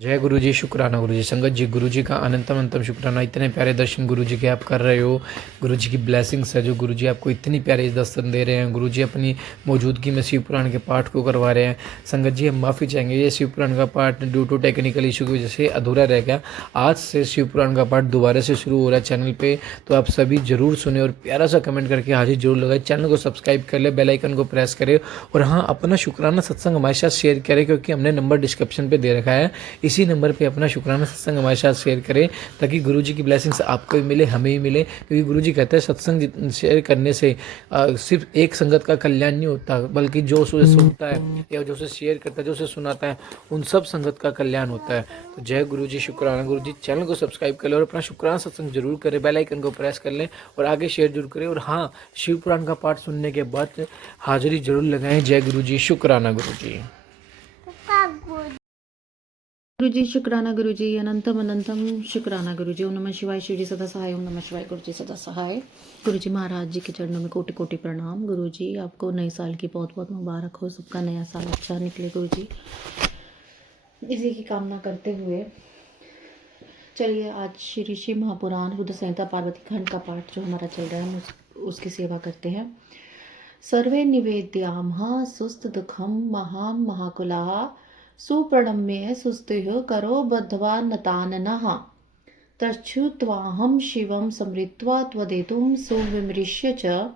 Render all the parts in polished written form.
जय गुरु जी, शुक्राना गुरु जी। संगत जी, गुरु जी का अनंतम अंतम शुक्राना। इतने प्यारे दर्शन गुरु जी के आप कर रहे हो। गुरु जी की ब्लेसिंग्स है जो गुरु जी आपको इतनी प्यारे दर्शन दे रहे हैं। गुरु जी अपनी मौजूदगी में शिव पुराण के पाठ को करवा रहे हैं। संगत जी, हम माफ़ी चाहेंगे, ये शिव पुराण का पाठ ड्यू टू टेक्निकल इशू की वजह से अधूरा रह गया। आज से शिव पुराण का पाठ दोबारा से शुरू हो रहा है चैनल पर, तो आप सभी ज़रूर सुने और प्यारा सा कमेंट करके हाजिर जरूर लगाए। चैनल को सब्सक्राइब कर ले, बेल आइकन को प्रेस करें और हाँ, अपना शुक्राना सत्संग हमारे साथ शेयर करें, क्योंकि हमने नंबर डिस्क्रिप्शन पे दे रखा है। इसी नंबर पे अपना शुक्राना सत्संग हमारे साथ शेयर करें, ताकि गुरु जी की ब्लेसिंग्स आपको भी मिले, हमें भी मिले। क्योंकि गुरु जी कहते हैं सत्संग शेयर करने से सिर्फ एक संगत का कल्याण नहीं होता, बल्कि जो उसे सुनता है या जो उसे शेयर करता है, जो उसे सुनाता है, उन सब संगत का कल्याण होता है। तो जय गुरु जी, शुक्राना गुरु जी। चैनल को सब्सक्राइब कर लें और अपना शुक्राना सत्संग जरूर करें, बेल आइकन को प्रेस कर लें और आगे शेयर जरूर करें। और हाँ, शिव पुराण का पाठ सुनने के बाद हाजिरी जरूर लगाएं। जय गुरु जी, शुक्राना गुरु जी। गुरु जी शुक्राना गुरु जी, अनंतम अनंतम शुक्राना गुरु जी। ओम नमः शिवाय, शिव जी सदा सहाय। ओम नमः शिवाय, गुरु जी सदा सहाय। गुरु जी महाराज जी के चरणों में कोटि कोटि प्रणाम। गुरु जी आपको नए साल की बहुत बहुत मुबारक हो, सबका नया साल अच्छा निकले गुरु जी, इसी की कामना करते हुए चलिए आज श्री शिव महापुराण रुद्र संहिता पार्वती खंड का पाठ जो हमारा चल रहा है, हम उसकी सेवा करते हैं। सर्वे निवेद्यामः सुस्त दुखम महाम महाकुलाः सुप्रणम्य सुस्तुः करो बद्ध्वा नताननः तच्छ्रुत्वाहं शिवं स्मृत्वा त्वदेतुं सुविमृश्य च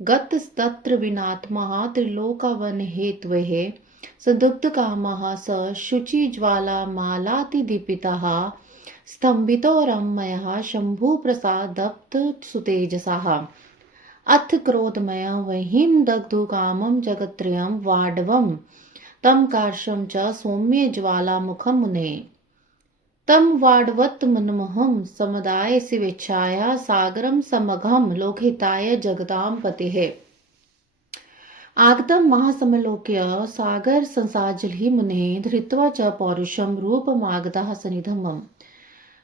गतस्तत्र विनात्मः त्रिलोकवनहेत्वेः सदुग्धकामः स शुचिज्वालामालातिदीपितः स्तम्भितो रम्यः शम्भुप्रसादप्तसुतेजसः अथ क्रोधमय वहीं दग्धुकामं जगत्त्रयं वाडवं तं कार्शं च सौम्य ज्वालामुखं मुने तं वाडवत्मनमहं समुदाय शिवेच्छाया सागरं समघं लोकहिताय जगतां पतेः आगतं महासमलोक्य सागर संसाजलि मुने धृत्वा च पौरुषं रूपमागतः सनिधमम्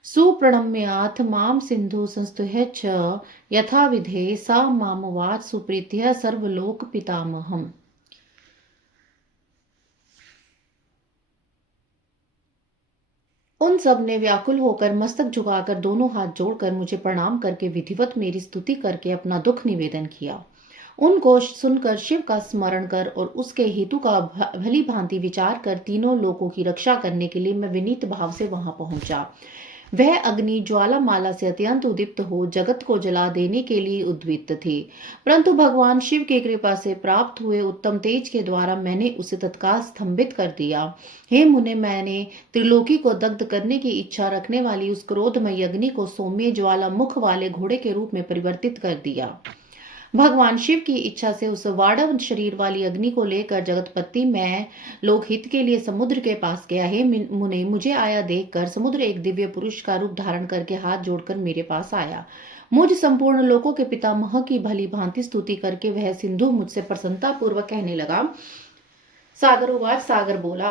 सुप्रणम्याथ मां सिंधु संस्तुह्य च यथाविधे सा मामुवाच सुप्रीत्या सर्वलोक पितामहम्। उन सब ने व्याकुल होकर मस्तक झुकाकर दोनों हाथ जोड़कर मुझे प्रणाम करके विधिवत मेरी स्तुति करके अपना दुख निवेदन किया। उनको सुनकर शिव का स्मरण कर और उसके हेतु का भली भांति विचार कर तीनों लोकों की रक्षा करने के लिए मैं विनीत भाव से वहां पहुंचा। वह अग्नि ज्वालामाला से अत्यंत उद्दीप्त हो जगत को जला देने के लिए उद्विग्न थी, परंतु भगवान शिव की कृपा से प्राप्त हुए उत्तम तेज के द्वारा मैंने उसे तत्काल स्तंभित कर दिया। हे मुने, मैंने त्रिलोकी को दग्ध करने की इच्छा रखने वाली उस क्रोधमय अग्नि को सौम्य ज्वाला मुख वाले घोड़े के रूप में परिवर्तित कर दिया। भगवान शिव की इच्छा से उस वाड़व शरीर वाली अग्नि को लेकर जगतपति मैं लोकहित के लिए समुद्र के पास गया। हे मुने, मुझे आया देखकर समुद्र एक दिव्य पुरुष का रूप धारण करके हाथ जोड़कर मेरे पास आया। मुझ संपूर्ण लोकों के पितामह की भली भांति स्तुति करके वह सिंधु मुझसे प्रसन्नता पूर्वक कहने लगा। सागर उवाच, सागर बोला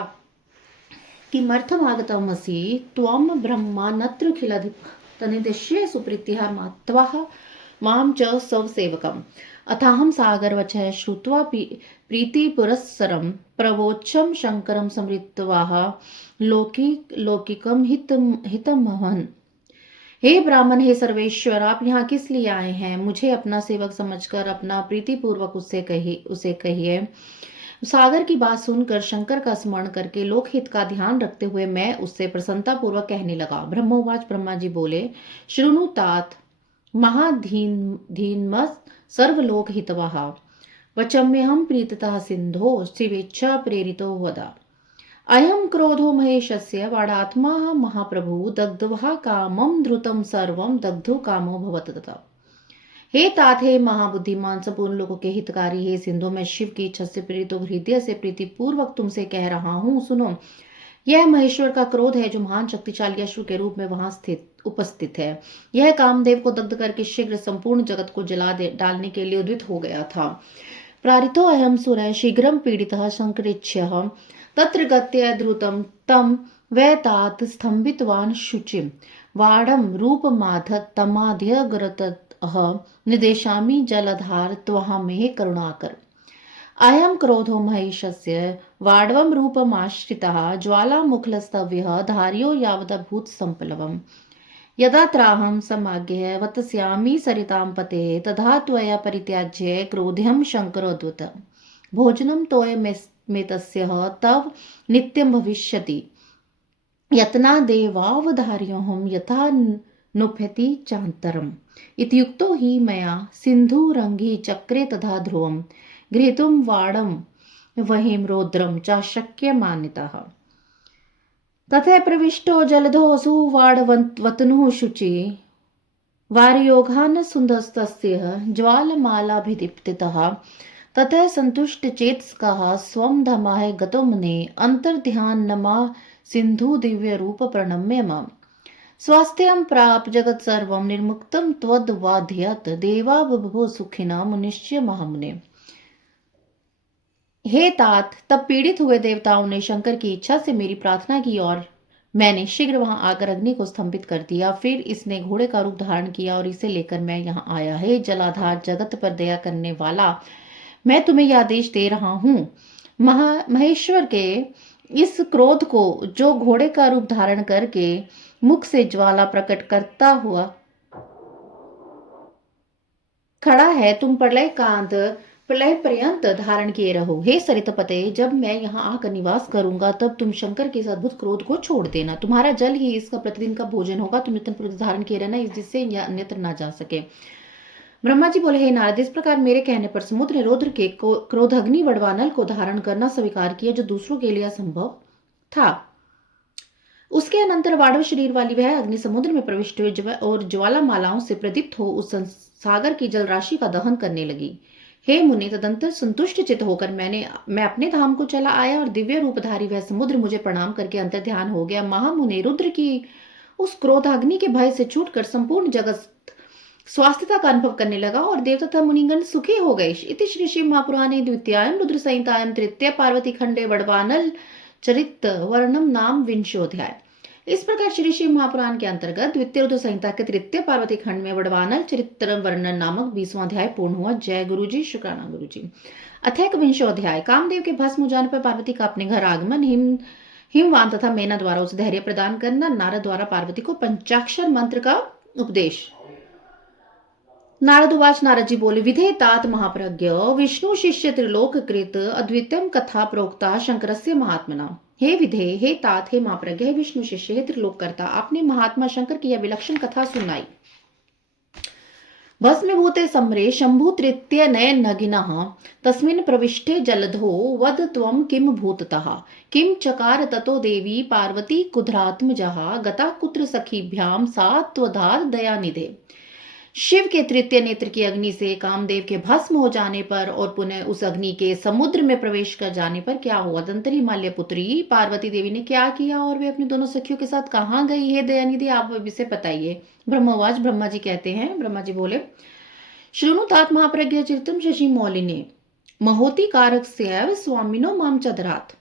किमर्थमागतमसि त्वं ब्रह्मानत्रखिलधिपतनिदिश्य सुप्रीत्या मात्वः मां च स्वसेवकम्। अथाहं सागरवचः श्रुत्वा प्रीतिपुरस्सरं प्रवोच्चं शंकरं स्मृत्वा लौकिकं हितमहन्। हे ब्राह्मण, हे सर्वेश्वर, आप यहाँ किस लिए आए हैं? मुझे अपना सेवक समझकर अपना प्रीतिपूर्वक उसे कहिए। सागर की बात सुनकर शंकर का स्मरण करके लोकहित का ध्यान रखते हुए मैं उससे प्रसन्नता पूर्वक कहने लगा। ब्रह्मोवाच, ब्रह्मा जी बोले, शृणु तात महाधीनमस् सर्वलोक हितवः वचम्यहं प्रीततः सिंधो शिवेच्छा प्रेरितो वद। अयं क्रोधो महेशस्य वाडात्मा महाप्रभु दग्ध्वा कामं द्रुतं सर्वं दग्धो कामो भवत तत। हे तात, हे महाबुद्धिमान, संपूर्ण लोगों के हितकारी, हे सिंधु, मैं शिव की इच्छा से प्रेरित हृदय से प्रीति पूर्वक तुमसे कह रहा हूँ, सुनो। यह महेश्वर का क्रोध है जो महान शक्तिशाली अश्व के रूप में वहां उपस्थित है। यह कामदेव को दग्ध करके शीघ्र संपूर्ण जगत को जला डालने के लिए उद्यत हो गया था। प्रारितो अयम सुरः शीघ्रं पीडितः संकृच्य तत्र गत्य द्रुतं तं वैतात स्तंभितवान् शुचिं वाडं रूपमाधत् तमाध्यग्रतः निदेशामि जलधार त्वमेह करुणाकर। अयं क्रोधो महेशस्य वाडवं रूपमाश्रितः ज्वालामुखलस्तव्यः धार्यो यावदभूत संपलवम् यदा त्राहं समाज्ञय वतस्यामि सरितां पते तदा त्वया परित्याज्य क्रोध्यं शङ्करोद्वत भोजनं तोयमेतस्य तव नित्यं भविष्यति यत्नादेवावधार्योऽहं यथा नुप्यति चान्तरम् इत्युक्तो हि मया सिन्धुरङ्गी चक्रे तथा ध्रुवं गृहीतुं वाडं वहिं रौद्रं च शक्यमानितः तथा प्रविष्टो जलधोऽसु वाडवतनुः शुचि वारयोगान् सुन्दस्तस्य ज्वालमालाभिदीप्तितः ततः सन्तुष्टचेतसः स्वं धमाय गतो मुनेः अन्तर्ध्यानमा सिन्धु दिव्यरूप प्रणम्य माम् स्वास्थ्यं प्राप जगत् सर्वं निर्मुक्तं त्वद्वाध्यत देवा बुभुः सुखिनः मुनिश्च महामुने। हे तात, तब पीड़ित हुए देवताओं ने शंकर की इच्छा से मेरी प्रार्थना की और मैंने शीघ्र वहां आकर अग्नि को स्तंभित कर दिया। फिर इसने घोड़े का रूप धारण किया और इसे लेकर मैं यहाँ आया। हे जलाधार, जगत पर दया करने वाला, मैं तुम्हें यह आदेश दे रहा हूँ, महेश्वर के इस क्रोध को जो घोड़े का रूप धारण करके मुख से ज्वाला प्रकट करता हुआ खड़ा है, तुम प्रलय पर्यंत धारण किए रहो। हे सरितपते, जब मैं यहाँ आकर निवास करूंगा तब तुम शंकर के इस अद्भुत क्रोध को छोड़ देना। तुम्हारा जल ही इसका प्रतिदिन का भोजन होगा। तुम नित्य प्रति धारण किए रहना, जिससे अन्यत्र ना जा सके। ब्रह्मा जी बोले, हे नारद, इस प्रकार मेरे कहने पर समुद्र ने रौद्र के क्रोधाग्नि वडवानल को धारण करना स्वीकार किया, जो दूसरों के लिए असंभव था। उसके अनंतर वाड़व शरीर वाली वह अग्नि समुद्र में प्रविष्ट हुई और ज्वालामालाओं से प्रदीप्त हो उस सागर की जल राशि का दहन करने लगी। हे मुनि, तदंतर संतुष्ट चित होकर मैं अपने धाम को चला आया और दिव्य रूपधारी वह समुद्र मुझे प्रणाम करके अंतर्ध्यान हो गया। महामुनि रुद्र की उस क्रोधाग्नि के भय से छूटकर संपूर्ण जगत स्वास्थ्यता का अनुभव करने लगा और देवता तथा मुनिगण सुखी हो गए। इति श्री शिव महापुराणे द्वितीयायां रुद्र संहितायां तृतीय पार्वती खंडे वडवानल चरित्र वर्णम नाम विंशोध्याय। इस प्रकार श्री शिव महापुराण के अंतर्गत द्वितीय रुद्र संहिता के तृतीय पार्वती खंड में वडवानल चरित्र वर्णन नामक 20वां अध्याय पूर्ण हुआ। जय गुरु जी, शुक्राना गुरु जी। अथैक विंशोध्याय। कामदेव के भस्म हो जाने पर पार्वती का अपने घर आगमन, हिमवान तथा मेना द्वारा उसे धैर्य प्रदान करना, नारद द्वारा पार्वती को पंचाक्षर मंत्र का उपदेश। नारद उवाच। नारद जी बोले, विधे तात महाप्रज्ञ विष्णु शिष्य त्रिलोक कृत अद्वितीयम कथा प्रोक्ता शंकरस्य महात्मना। हे विधे, हे तात, हे महाप्रज्ञ, हे विष्णु शिष्य, हे त्रिलोक करता, आपने महात्मा शंकर की यह विलक्षण कथा सुनाई। भस्मीभूते सम्रे शंभु तृतीय नयन नगिनः तस्मिन् प्रविष्टे जलधो वद त्वं किम भूततः किम चकार ततो देवी पार्वती कुध्रात्मजः गता कुत्र सखीभ्याम सा त्वदाद दयानिधे। शिव के तृतीय नेत्र की अग्नि से कामदेव के भस्म हो जाने पर और पुनः उस अग्नि के समुद्र में प्रवेश कर जाने पर क्या हुआ? दंतरी हिमालय पुत्री पार्वती देवी ने क्या किया और वे अपनी दोनों सखियों के साथ कहाँ गई? है दयानिधि, आप इसे बताइए। ब्रह्मवाच। ब्रह्मा जी कहते हैं, ब्रह्मा जी बोले, शृणु तात महाप्रज्ञ चरितम शशि मौलिने महोति कारक से स्वामिनो माम चदरात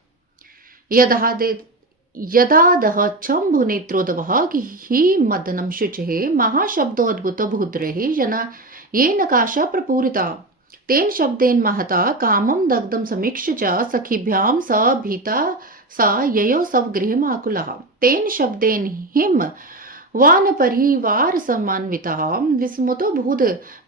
यदादह शंभुनेत्रोदवः हि मदनं शुचिः महाशब्दोद्भुत भूद्रेः जना ये नकाशा प्रपूरिता तेन शब्देन महता कामं दग्धं समीक्ष्य च सखीभ्यां स भीता सा ययो सवगृहम् आकुलः तेन शब्देन हिम वान परिवार समान्वितः विस्मतो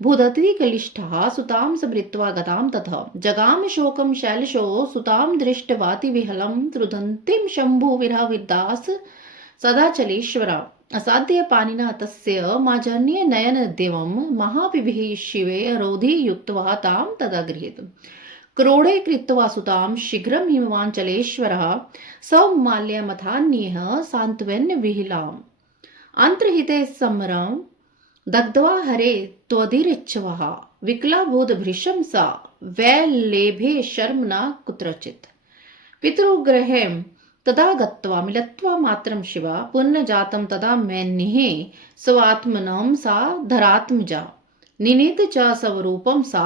भूदति कलिष्ठः सुतां समृत्वा गतां ततः जगाम शोकं शैलशो सुतां दृष्टवाति विहलं रुदन्तीं शंभु विरह विदास सदा चलेश्वरा असाध्य पानिना तस्य माजन्य नयन देवं महाविभिः शिवे रोधि युक्त्वा तां तदा गृहीत क्रोडे कृत्वा सुतां शीघ्रं हिमवाञ्चलेश्वरः सौमाल्यमथान्यः सान्त्वन्य विहिलाम् अंतर्हिते समरं दग्ध्वा हरे त्वदीरिच्छवः विकलाभूत भृशं सा वैलेभे शर्म न कुत्रचित् पितृगृहं तदा गत्वा मिलत्वा मात्रं शिवा पुण्यजातं तदा मैन्निः स्वात्मनं सा धरात्मजा निनीत च स्वरूपं सा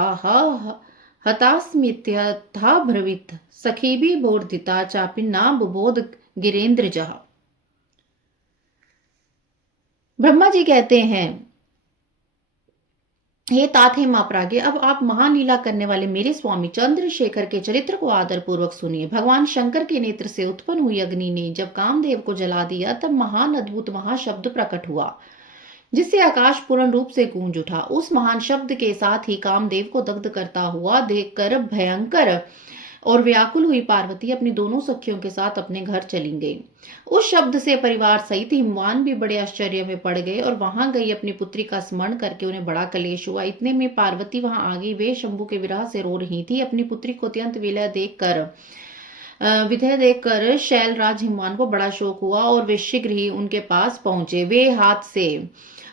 हतास्मित्यथा ब्रवीत सखीभिः बोर्धिता चापि न बुबोध गिरेन्द्रजः। ब्रह्मा जी कहते हैं, हे तात हे मापरागे, अब आप महान लीला करने वाले मेरे स्वामी चंद्रशेखर के चरित्र को आदर पूर्वक सुनिए। भगवान शंकर के नेत्र से उत्पन्न हुई अग्नि ने जब कामदेव को जला दिया, तब महान अद्भुत महाशब्द प्रकट हुआ, जिससे आकाश पूर्ण रूप से गूंज उठा। उस महान शब्द के साथ ही कामदेव को दग्ध करता हुआ देखकर भयंकर और व्याकुल हुई पार्वती अपनी दोनों सखियों के साथ अपने घर चली गई। उस शब्द से परिवार सहित हिमवान भी बड़े आश्चर्य में पड़ गए और वहां गई अपनी पुत्री का स्मरण करके उन्हें बड़ा क्लेश हुआ। इतने में पार्वती वहां आ गई। वे शंभु के विरह से रो रही थी। अपनी पुत्री को अत्यंत विधेय देखकर शैलराज हिमवान को बड़ा शोक हुआ और वे शीघ्र ही उनके पास पहुंचे। वे हाथ से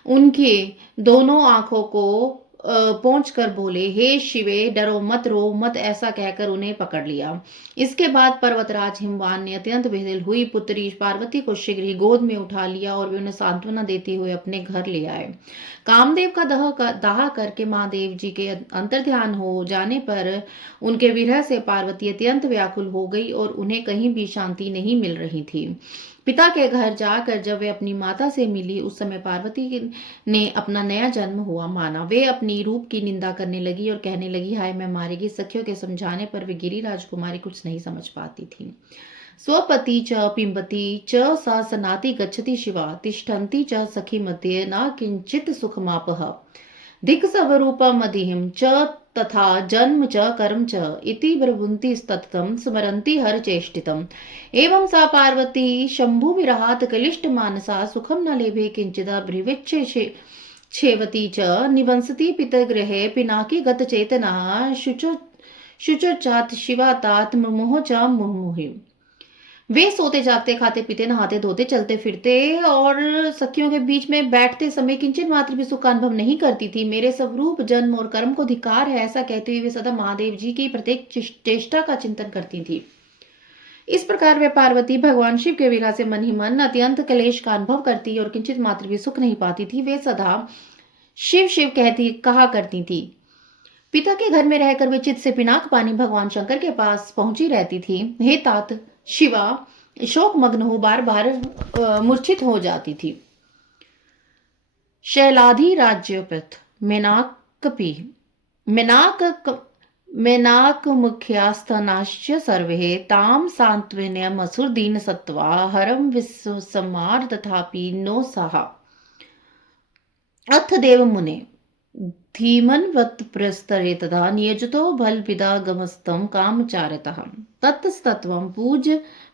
उनकी दोनों आंखों को पहुंच कर बोले, हे शिवे, डरो मत, रो मत, ऐसा कहकर उन्हें पकड़ लिया। इसके बाद पर्वतराज हिमवान ने अत्यंत विह्वल हुई पुत्री पार्वती को शीघ्र ही गोद में उठा लिया और वे उन्हें सांत्वना देते हुए अपने घर ले आए। कामदेव का दाह करके महादेव जी के अंतर्ध्यान हो जाने पर उनके विरह से पार्वती अत्यंत व्याकुल हो गई और उन्हें कहीं भी शांति नहीं मिल रही थी। पिता के घर जाकर जब वे अपनी माता से मिली, उस समय पार्वती ने अपना नया जन्म हुआ माना। वे अपनी रूप की निंदा करने लगी और कहने लगी, हाय मैं मारेगी। सखियों के समझाने पर वे गिरी राजकुमारी कुछ नहीं समझ पाती थी। स्वपति च पिंबती च सा सनाति गच्छति शिवा, तिष्ठन्ति च सखी मध्ये न किंचित सुखमापः। दिक्स्वरूपमधिं च तथा जन्म च कर्म च इति ब्रवन्ति तत्तं स्मरन्ति हरचेष्टितम्। एवं सा पार्वती शंभु विरहात् क्लिष्ट मानसा सुखं न लेभे किंचिदा छेवती च निवसति पितगृहे पिनाकी गत चेतना शुचोचात शिवातात मुमुः च मुमुहि। वे सोते जागते खाते पीते नहाते धोते चलते फिरते और सखियों के बीच में बैठते समय किंचित मात्र भी सुख का अनुभव नहीं करती थी। मेरे स्वरूप जन्म और कर्म को धिक्कार है, ऐसा कहते हुए वे सदा महादेव जी की प्रत्येक चेष्टा का चिंतन करती थी। इस प्रकार वे पार्वती भगवान शिव के विरह से मन ही मन अत्यंत क्लेश का अनुभव करती और किंचित मात्र भी सुख नहीं पाती थी। वे सदा शिव शिव कहा करती थी। पिता के घर में रहकर वे चित्त से पिनाक पानी भगवान शंकर के पास पहुंची रहती थी। हे तात शिवा शोक मग्न हो बार बार मूर्छित हो जाती थी। शैलाधि राज्यपथ मेनाक मुख्यास्थनाश्च सर्वे ताम सांत्वन्यमसुर दीन सत्वा हरम विश्व समार तथापि नो सहा। अथ देव मुने धीमन्वत् प्रस्तरे तथा नियजतो बलविदागमस्तं कामचारितः ततस्तत्त्वं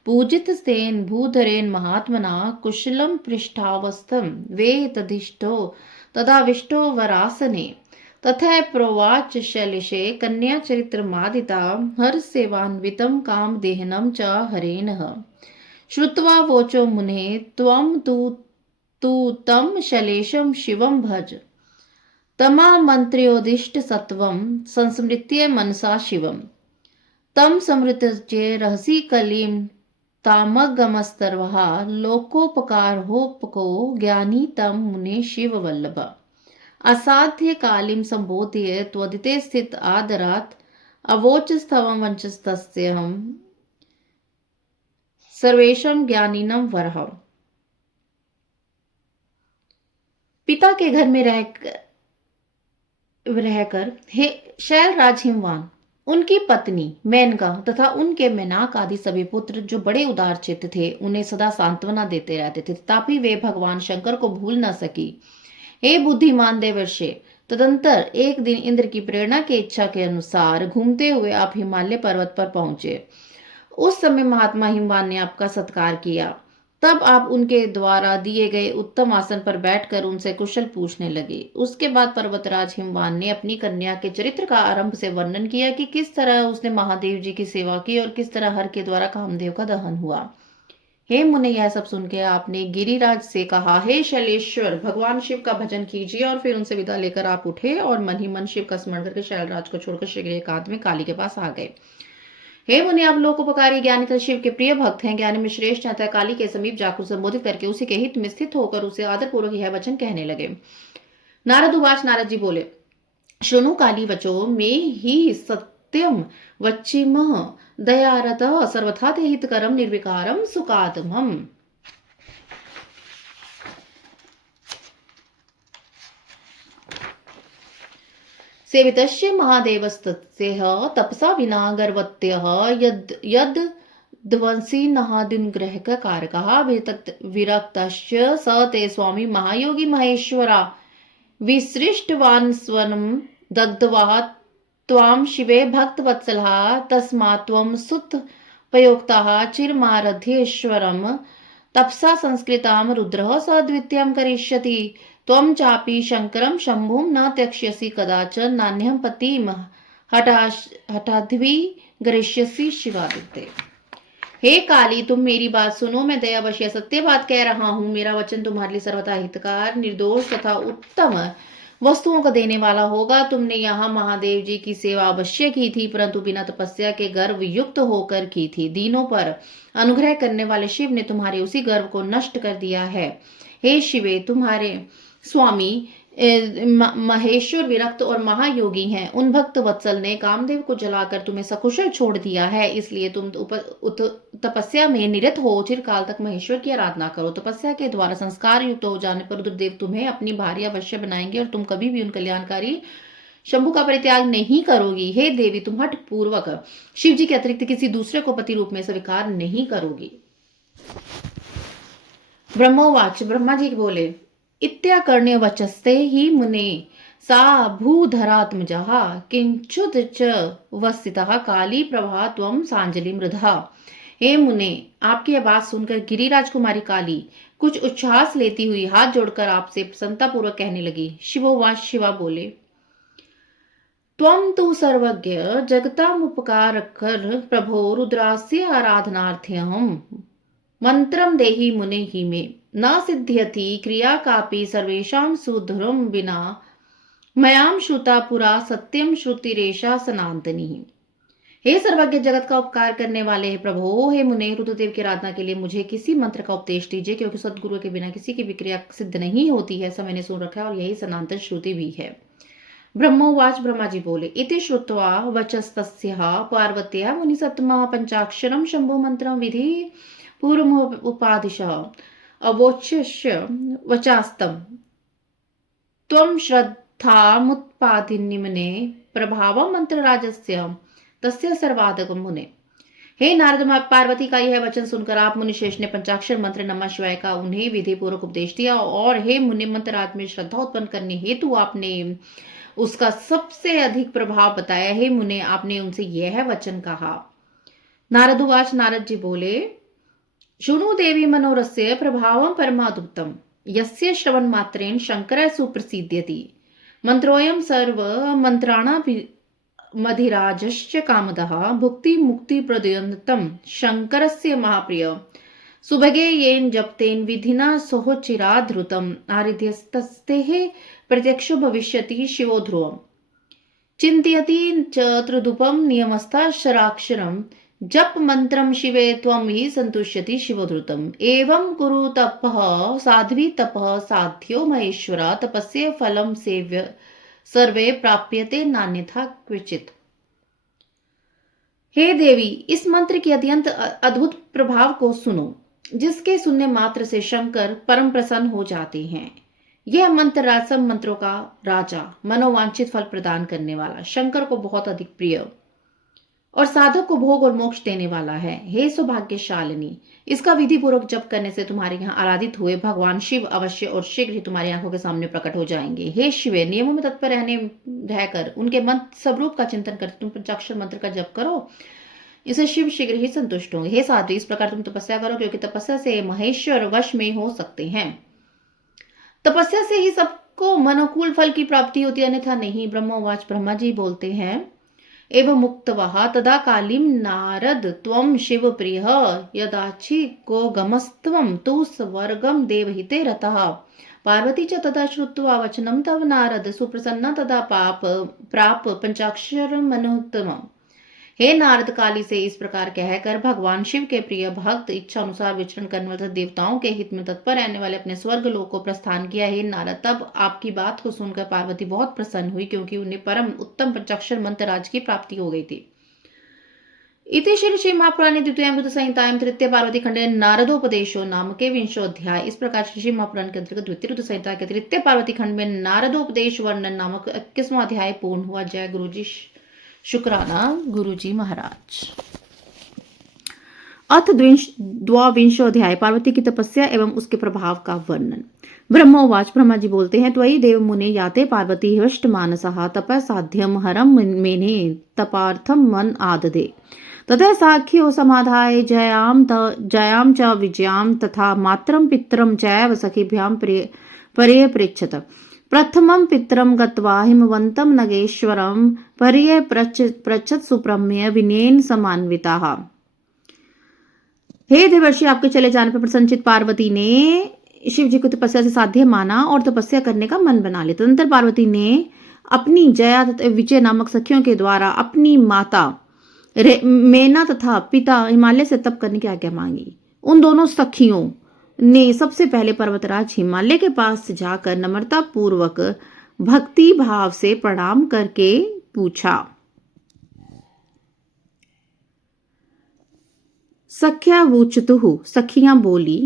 पूजितस्तेन भूधरेण महात्मना कुशलं पृष्ठावस्थं वे तदाविष्टो वरासने। तथा प्रोवाच शैलिशे कन्याचरित्रमादिता हरसेवान्वितं कामदेहनं च हरेणः। श्रुत्वा वोचो मुने त्वं तु तं शैलेशं शिवं भज। तमामन्त्र्योदिष्ट सत्वं संस्मृत्य मनसा शिवम् तम समृत्य रहसी कलीं तामगमस्तर्वः लोकोपकारोपको ज्ञानी तम मुने शिव वल्लभ। असाध्य कालीं संबोध्य त्वदिते स्थित आदरात् अवोचस्तवं वंचस्तस्यहं सर्वेशं ज्ञानिनं वरः। पिता के घर में रहकर हे शैलराज हिमवान, उनकी पत्नी मेनका तथा उनके मेनाक आदि सभी पुत्र जो बड़े उदार चित्त थे, उन्हें सदा सांत्वना देते रहते थे, तथापि वे भगवान शंकर को भूल न सकी। हे बुद्धिमान देवर्षि, तदंतर एक दिन इंद्र की प्रेरणा की इच्छा के अनुसार घूमते हुए आप हिमालय पर्वत पर पहुंचे। उस समय महात्मा हिमवान ने आपका सत्कार किया। तब आप उनके द्वारा दिए गए उत्तम आसन पर बैठकर उनसे कुशल पूछने लगे। उसके बाद पर्वतराज हिमवान ने अपनी कन्या के चरित्र का आरंभ से वर्णन किया कि किस तरह उसने महादेव जी की सेवा की और किस तरह हर के द्वारा कामदेव का दहन हुआ। हे मुने, यह सब सुन के आपने गिरिराज से कहा, हे शैलेश्वर, भगवान शिव का भजन कीजिए। और फिर उनसे विदा लेकर आप उठे और मन ही मन शिव का स्मरण करके शैलराज को छोड़कर शीघ्र एकांत में काली के पास आ गए। हे मुनि, आप लोकोपकारी ज्ञानी तथा शिव के प्रिय भक्त हैं। ज्ञानी में श्रेष्ठ अतः काली के समीप जाकर संबोधित करके उसी के हित में स्थित होकर उसे आदरपूर्वक यह वचन कहने लगे। नारद उवाच, नारद जी बोले, शृणु काली वचो मे ही सत्यम वच्चिमः दयारतः सर्वथा ते हितकरम निर्विकारम सुखात्मम। सेवितस्य महादेवस्तस्यः तपसा विना गर्वत्यः यद् ध्वंसी नहादिनुग्रहकारकः विरक्तश्च स ते स्वामी महायोगी महेश्वरा विसृष्टवान् स्वनं दग्ध्वा त्वां शिवे भक्तवत्सलः तस्मात् त्वं सुतपयोक्तः चिरमाराध्येश्वरं तपसा संस्कृतां रुद्रः स द्वितीयं करिष्यति त्वं चापि शङ्करं शम्भुं न त्यक्ष्यसि कदाचन नान्यं पतिं हठाद्वि गरिष्यसि शिवादित्य। हे काली, तुम मेरी बात सुनो, मैं दयावश सत्य बात कह रहा हूँ। मेरा वचन तुम्हारे लिए सर्वथा हितकार, निर्दोष तथा उत्तम वस्तुओं का देने वाला होगा। तुमने यहाँ महादेव जी की सेवा अवश्य की थी, परंतु बिना तपस्या के गर्व युक्त होकर की थी। दीनों पर अनुग्रह करने वाले शिव ने तुम्हारे उसी गर्व को नष्ट कर दिया है। हे शिवे, तुम्हारे स्वामी महेश्वर विरक्त और महायोगी हैं। उन भक्त वत्सल ने कामदेव को जलाकर तुम्हें सकुशल छोड़ दिया है, इसलिए तुम तपस्या में निरत हो चिरकाल तक महेश्वर की आराधना करो। तपस्या के द्वारा संस्कार युक्त हो जाने पर रुद्रदेव तुम्हें अपनी भार्य अवश्य बनाएंगे और तुम कभी भी उन कल्याणकारी शंभु का परित्याग नहीं करोगी। हे देवी, तुम हठ पूर्वक शिव जी के अतिरिक्त किसी दूसरे को पति रूप में स्वीकार नहीं करोगी। ब्रह्मोवाच, ब्रह्मा जी बोले, इत्याकर्ण्य वचस्ते ही मुने सा भूधरात्मजः किंचुद च वसितः काली प्रभा त्वं सांजलि मृधा। हे मुने, आपकी यह बात सुनकर गिरिराज कुमारी काली कुछ उच्छ्वास लेती हुई हाथ जोड़कर आपसे प्रसन्नता पूर्वक कहने लगी। शिवोवाच, शिवा बोले, त्वं तु सर्वज्ञ जगतामुपकारकर प्रभो रुद्रास्य आराधनार्थ्यं मंत्रम देहि मुने ही में न सिद्ध्यति क्रिया कापि सर्वेषां सुधुरम बिना मयाम श्रुता पुरा सत्यम श्रुतिरेषा सनातनी। हे सर्वज्ञ जगत का उपकार करने वाले प्रभो, हे मुने, रुद्रदेव की आराधना के लिए मुझे किसी मंत्र का उपदेश दीजिए, क्योंकि सदगुरु के बिना किसी की भी क्रिया सिद्ध नहीं होती है। ऐसा मैंने सुन रखा है और यही सनातन श्रुति भी है। ब्रह्मोवाच, ब्रह्मा जी बोले, इति श्रुत्वा वचस्तस्याः पार्वत्याः मुनिसत्तमा पंचाक्षरं शंभु मंत्रं विधि पूर्वमुपादिशः अवोच्य वचास्तम त्वं श्रद्धामुत्पादिनिम्ने प्रभावं मंत्रराजस्य तस्य सर्वाधकं मुने। हे नारद, पार्वती का यह वचन सुनकर आप मुनिश्रेष्ठ ने पंचाक्षर मंत्र नमः शिवाय का उन्हें विधि पूर्वक उपदेश दिया और हे मुनि, मंत्रराज में श्रद्धा उत्पन्न करने हेतु आपने उसका सबसे अधिक प्रभाव बताया। हे मुने, आपने उनसे यह वचन कहा। नारदुवाच, नारद जी बोले, शृणु देवी मनोरस्य प्रभावं परमाद्भुतम् यस्य श्रवण मात्रेण शंकर सुप्रसिद्ध्यति मंत्रोऽयं सर्व मंत्राणामधिराजश्च कामदः भुक्ति मुक्ति प्रदयन्तम् शंकरस्य महाप्रिय सुभगे येन जप्तेन विधिना सोहचिराधृतम् आरिध्यस्तस्तेः प्रत्यक्षो भविष्यति शिवो ध्रुवम् चिन्तयति च त्रिदुपम नियमस्था शराक्षरम् जप मंत्रम शिवे त्वं हि संतुष्यति शिवधृतम् एवं कुरु तपः साध्वी तपः साध्यो महेश्वरा तपस्य फलम सेव्य सर्वे प्राप्यते नान्यथा क्वचित्। हे देवी, इस मंत्र के अत्यंत अद्भुत प्रभाव को सुनो, जिसके सुनने मात्र से शंकर परम प्रसन्न हो जाते हैं। यह मंत्र राजसम मंत्रों का राजा, मनोवांछित फल प्रदान करने वाला, शंकर को बहुत अधिक प्रिय और साधक को भोग और मोक्ष देने वाला है। हे सौभाग्यशालिनी, इसका विधि पूर्वक जप करने से तुम्हारे यहाँ आराधित हुए भगवान शिव अवश्य और शीघ्र ही तुम्हारी आंखों के सामने प्रकट हो जाएंगे। हे शिवे, नियमों में तत्पर रहकर उनके मंत्र स्वरूप का चिंतन करते तुम पंचाक्षर मंत्र का जप करो, इसे शिव शीघ्र ही संतुष्ट होंगे। हे साध्वी, इस प्रकार तुम तपस्या करो, क्योंकि तपस्या से महेश्वर वश में हो सकते हैं। तपस्या से ही सबको अनुकूल फल की प्राप्ति होती है, अन्यथा नहीं। ब्रह्मोवाच, ब्रह्मा जी बोलते हैं, एवं मुक्तवः तदा कालीं नारद त्वं शिवप्रियः यदाचि को गमस्त्वं तु स्वर्गं देवहिते रतः। पार्वती च तदा श्रुत्वा वचनं तव नारद सुप्रसन्ना तदा प्राप पंचाक्षरम् अनुत्तमम्। हे नारद, काली से इस प्रकार कहकर भगवान शिव के प्रिय भक्त इच्छा अनुसार विचरण करने वाले देवताओं के हित में तत्पर रहने वाले अपने स्वर्ग लोक को प्रस्थान किया। हे नारद, तब आपकी बात को सुनकर पार्वती बहुत प्रसन्न हुई, क्योंकि उन्हें परम उत्तम पंचाक्षर मंत्र राज की प्राप्ति हो गई थी। इति श्री महापुराणे द्वितीयामृत संहितायां तृतीय पार्वती खंडे नारदोपदेशो नामके विंशोऽध्याय। इस प्रकार श्री महापुराण के अंतर्गत द्वितीय ऋतु संहिता के तृतीय पार्वती खंड में नारदोपदेश वर्णन नामक 21वां अध्याय पूर्ण हुआ। जय गुरु जी, शुक्राना गुरु जी महाराज। अथ द्वाविंशोऽध्याय पार्वती की तपस्या एवं उसके प्रभाव का वर्णन। ब्रह्मोवाच, ब्रह्मा जी बोलते हैं, त्वयि देव मुने याते पार्वती हृष्ट मानसः तपः साध्यम हरम मेने तपार्थम मन आददे ततः साख्यो समाधाय जयाम च विजयाम तथा मात्रम पित्रम चैव सखीभ्याम पर्ये पृच्छत। प्रथमं पित्रं गत्वा हिमवन्तं नगेश्वरं पर्ये पृच्छत सुप्रम्य विनयेन समान्विताः। हे देवर्षि, आपके चले जाने पर प्रसन्नचित पार्वती ने शिव जी को तपस्या से साध्य माना और तपस्या करने का मन बना लिया। तदनंतर पार्वती ने अपनी जया तथा विजय नामक सखियों के द्वारा अपनी माता मेना तथा पिता हिमालय से तप करने की आज्ञा मांगी। उन दोनों सखियों ने सबसे पहले पर्वतराज हिमालय के पास जाकर नम्रता पूर्वक भक्ति भाव से प्रणाम करके पूछा। सख्या वूचतुः, सखियां बोली,